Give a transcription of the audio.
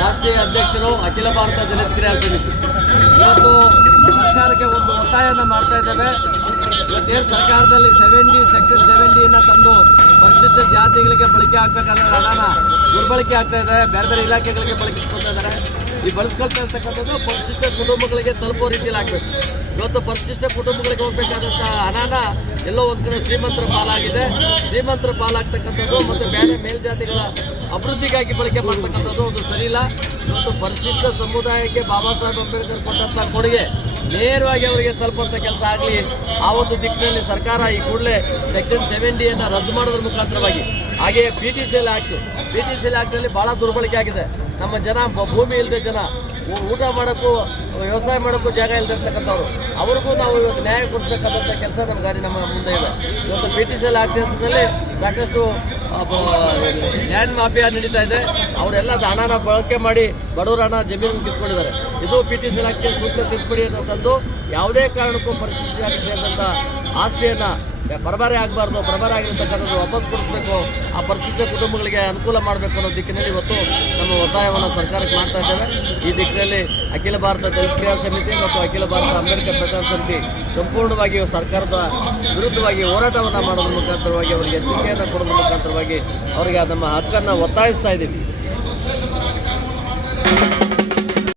ರಾಷ್ಟ್ರೀಯ ಅಧ್ಯಕ್ಷರು, ಅಖಿಲ ಭಾರತ ದಲಿತ ಕ್ರಿಯಾ ಸಮಿತಿ. ಇವತ್ತು ಸರ್ಕಾರಕ್ಕೆ ಒಂದು ಒತ್ತಾಯವನ್ನು ಮಾಡ್ತಾ ಇದ್ದೇವೆ. ಇವತ್ತೇನು ಸರ್ಕಾರದಲ್ಲಿ ಸೆಕ್ಷನ್ 70 ತಂದು ಪರಿಶಿಷ್ಟ ಜಾತಿಗಳಿಗೆ ಬಳಕೆ ಆಗಬೇಕಾದ್ರೆ ಹಣನ ದುರ್ಬಳಕೆ ಆಗ್ತಾ ಇದೆ, ಬೇರೆ ಬೇರೆ ಇಲಾಖೆಗಳಿಗೆ ಬಳಸಿಕೊಳ್ತಾ ಇದ್ದಾರೆ. ಈ ಬಳಸ್ಕೊಳ್ತಾ ಇರ್ತಕ್ಕಂಥದ್ದು ಪರಿಶಿಷ್ಟ ಕುಟುಂಬಗಳಿಗೆ ತಲುಪೋ ರೀತಿಯಲ್ಲಿ ಆಗಬೇಕು. ಇವತ್ತು ಪರಿಶಿಷ್ಟ ಕುಟುಂಬಗಳಿಗೆ ಹೋಗಬೇಕಾದಂಥ ಹಣನ ಎಲ್ಲೋ ಒಂದು ಕಡೆ ಶ್ರೀಮಂತರ ಪಾಲಾಗಿದೆ. ಶ್ರೀಮಂತರ ಪಾಲಾಗ್ತಕ್ಕಂಥದ್ದು ಮತ್ತು ಬೇರೆ ಮೇಲ್ಜಾತಿಗಳ ಅಭಿವೃದ್ಧಿಗಾಗಿ ಬಳಕೆ ಮಾಡ್ತಕ್ಕಂಥದ್ದು ಅದು ಸರಿಯಿಲ್ಲ. ಇವತ್ತು ಪರಿಶಿಷ್ಟ ಸಮುದಾಯಕ್ಕೆ ಬಾಬಾ ಸಾಹೇಬ್ ಅಂಬೇಡ್ಕರ್ ಕೊಟ್ಟಂಥ ಕೊಡುಗೆ ನೇರವಾಗಿ ಅವರಿಗೆ ತಲುಪುವಂಥ ಕೆಲಸ ಆಗಲಿ. ಆ ಒಂದು ದಿಕ್ಕಿನಲ್ಲಿ ಸರ್ಕಾರ ಈ ಕೂಡಲೇ ಸೆಕ್ಷನ್ 70 ರದ್ದು ಮಾಡೋದ್ರ ಮುಖಾಂತರವಾಗಿ, ಹಾಗೆಯೇ PTCL ಆ್ಯಕ್ಟ್ನಲ್ಲಿ ಭಾಳ ದುರ್ಬಳಕೆ ಆಗಿದೆ. ನಮ್ಮ ಜನ ಭೂಮಿ ಇಲ್ಲದೆ ಜನ ಊಟ ಮಾಡೋಕ್ಕೂ ವ್ಯವಸಾಯ ಮಾಡೋಕ್ಕೂ ಜಾಗ ಇಲ್ಲದಿರ್ತಕ್ಕಂಥವ್ರು, ಅವ್ರಿಗೂ ನಾವು ಇವತ್ತು ನ್ಯಾಯ ಕೊಡಿಸ್ಬೇಕಾದಂಥ ಕೆಲಸ ನಮ್ಮ ಮುಂದೆ ಇದೆ. ಇವತ್ತು PTCL ಆ್ಯಕ್ಟ್ನಲ್ಲಿ ಸಾಕಷ್ಟು ಲ್ಯಾಂಡ್ ಮಾಫಿಯಾ ನಡೀತಾ ಇದೆ. ಅವರೆಲ್ಲ ಹಣನ ಬಳಕೆ ಮಾಡಿ ಬಡವರ ಹಣ ಜಮೀನು ಕಿತ್ಕೊಂಡಿದ್ದಾರೆ. ಇದು PTCL ಆ್ಯಕ್ಟ್ಗೆ ಸೂಕ್ತ ತಿದ್ದುಪಡಿ ತಂದು ಯಾವುದೇ ಕಾರಣಕ್ಕೂ ಪರಿಶಿಷ್ಟ ಜಾತಿಗೆ ಸೇರಿದಂಥ ಆಸ್ತಿಯನ್ನು ಪರಭಾರೆ ಆಗಬಾರ್ದು, ಪರಭಾರೆ ಆಗಿರ್ತಕ್ಕಂಥದ್ದು ವಾಪಸ್ ಕೊಡಿಸ್ಬೇಕು, ಆ ಪರಿಶಿಷ್ಟ ಕುಟುಂಬಗಳಿಗೆ ಅನುಕೂಲ ಮಾಡಬೇಕು ಅನ್ನೋ ದಿಕ್ಕಿನಲ್ಲಿ ಇವತ್ತು ನಮ್ಮ ಒತ್ತಾಯವನ್ನು ಸರ್ಕಾರಕ್ಕೆ ಮಾಡ್ತಾ ಇದ್ದೇವೆ. ಈ ದಿಕ್ಕಿನಲ್ಲಿ ಅಖಿಲ ಭಾರತ ದಲಿತ ಕ್ರಿಯಾ ಸಮಿತಿ ಮತ್ತು ಅಖಿಲ ಭಾರತ ಅಂಬೇಡ್ಕರ್ ಪ್ರಚಾರ ಸಮಿತಿ ಸಂಪೂರ್ಣವಾಗಿ ಸರ್ಕಾರದ ವಿರುದ್ಧವಾಗಿ ಹೋರಾಟವನ್ನು ಮಾಡೋದ್ರ ಮುಖಾಂತರವಾಗಿ ಅವರಿಗೆ ಎಚ್ಚರಿಕೆಯನ್ನು ಕೊಡೋದ್ರ ಮುಖಾಂತರವಾಗಿ ಅವರಿಗೆ ನಮ್ಮ ಹಕ್ಕನ್ನು ಒತ್ತಾಯಿಸ್ತಾ ಇದ್ದೀವಿ.